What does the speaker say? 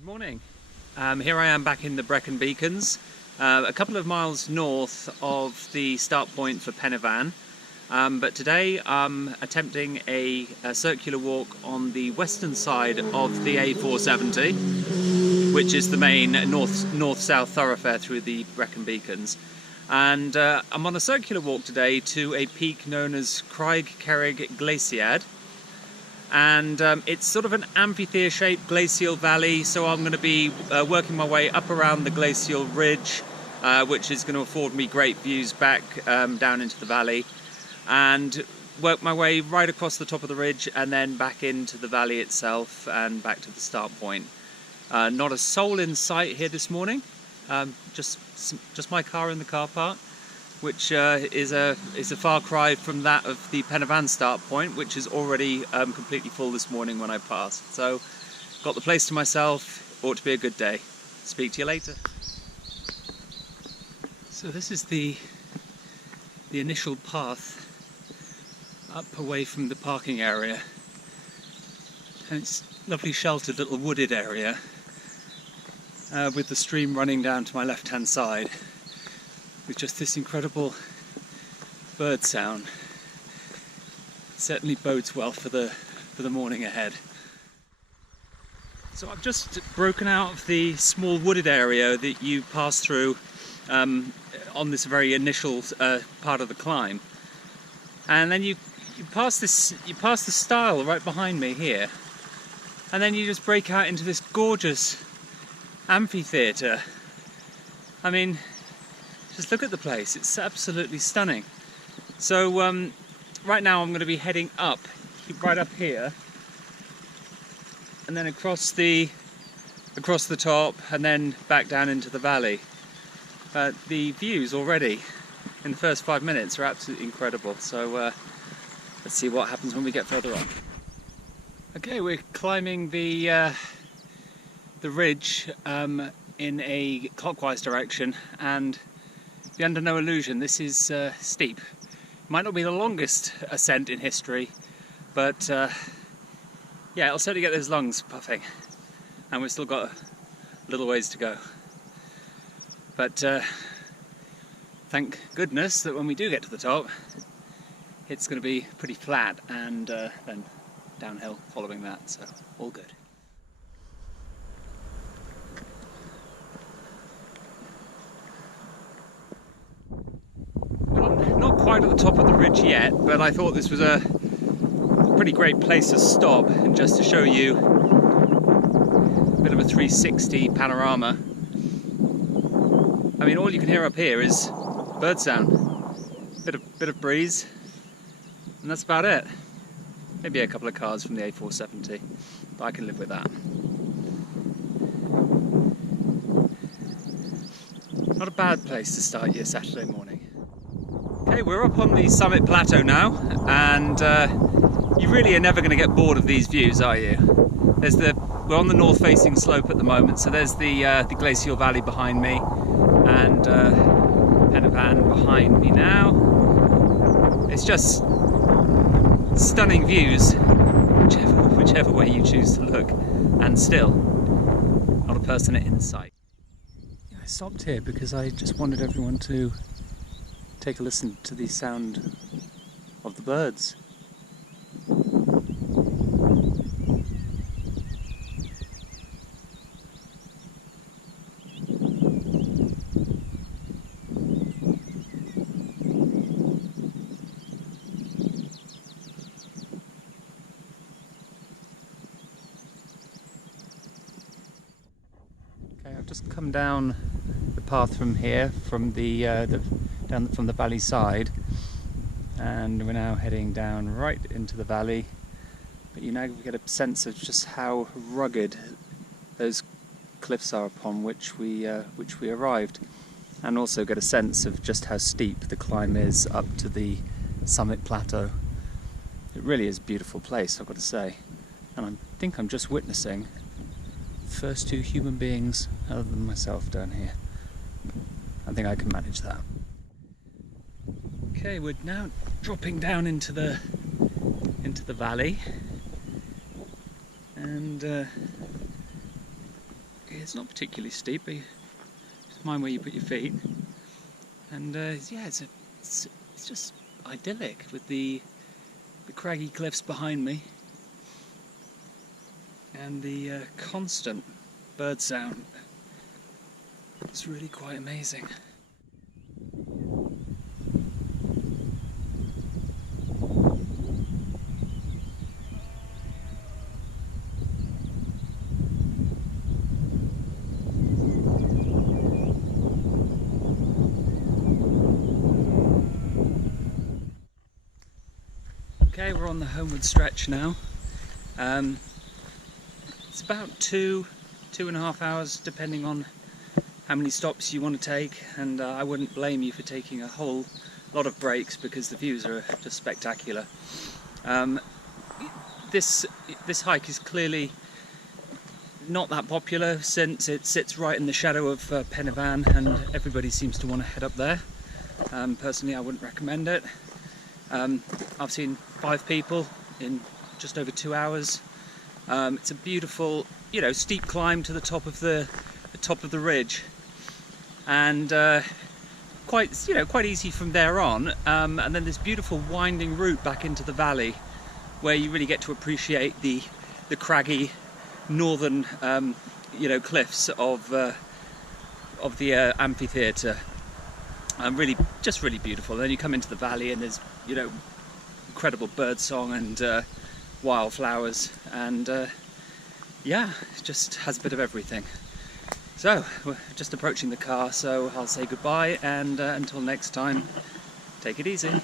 Good morning. Here I am back in the Brecon Beacons, a couple of miles north of the start point for Panorama. But today I'm attempting a circular walk on the western side of the A470, which is the main north-south thoroughfare through the Brecon Beacons. And I'm on a circular walk today to a peak known as Craig Cerrig Gleisiad. And it's sort of an amphitheatre-shaped glacial valley, so I'm going to be working my way up around the glacial ridge, which is going to afford me great views back down into the valley, and work my way right across the top of the ridge and then back into the valley itself and back to the start point. Not a soul in sight here this morning, just my car in the car park, which is a far cry from that of the Panorama start point, which is already completely full this morning when I passed. So, got the place to myself. Ought to be a good day. Speak to you later. So this is the initial path up away from the parking area, and it's a lovely sheltered little wooded area with the stream running down to my left-hand side, with just this incredible bird sound. It certainly bodes well for the morning ahead. So I've just broken out of the small wooded area that you pass through on this very initial part of the climb, and then you pass the stile right behind me here, and then you just break out into this gorgeous amphitheatre. I mean, just look at the place, it's absolutely stunning. So right now I'm going to be heading up, right up here, and then across the top, and then back down into the valley. The views already in the first 5 minutes are absolutely incredible, so let's see what happens when we get further on. Okay, we're climbing the ridge in a clockwise direction, and be under no illusion, this is steep. Might not be the longest ascent in history, but yeah, it'll certainly get those lungs puffing, and we've still got a little ways to go. But thank goodness that when we do get to the top, it's going to be pretty flat, and then downhill following that, so all good. Not quite at the top of the ridge yet, but I thought this was a pretty great place to stop and just to show you a bit of a 360 panorama. I mean, all you can hear up here is bird sound, bit of breeze, and that's about it. Maybe a couple of cars from the A470, but I can live with that. Not a bad place to start your Saturday morning. Okay, we're up on the Summit Plateau now, and you really are never going to get bored of these views, are you? We're on the north-facing slope at the moment, so there's the glacial valley behind me, and Panorama behind me now. It's just stunning views, whichever way you choose to look, and still not a person in sight. I stopped here because I just wanted everyone to take a listen to the sound of the birds. Okay, I've just come down the path from here, from down from the valley side, and we're now heading down right into the valley. But you now get a sense of just how rugged those cliffs are upon which we arrived, and also get a sense of just how steep the climb is up to the Summit Plateau. It really is a beautiful place, I've got to say, and I think I'm just witnessing the first two human beings other than myself down here. I think I can manage that. Okay, we're now dropping down into the valley, and It's not particularly steep, but just mind where you put your feet. And yeah, it's just idyllic with the craggy cliffs behind me and the constant bird sound. It's really quite amazing. Okay, we're on the Homewood Stretch now. It's about 2.5 hours, depending on how many stops you want to take, and I wouldn't blame you for taking a whole lot of breaks because the views are just spectacular. This hike is clearly not that popular since it sits right in the shadow of Panorama, and everybody seems to want to head up there. Personally, I wouldn't recommend it. I've seen 5 people in just over 2 hours. It's a beautiful, steep climb to the top of the ridge, and quite easy from there on. And then this beautiful winding route back into the valley, where you really get to appreciate the craggy northern, cliffs of the amphitheatre. Really beautiful. And then you come into the valley, and there's incredible bird song and wildflowers, and yeah, it just has a bit of everything. So we're just approaching the car, so I'll say goodbye, and until next time, take it easy.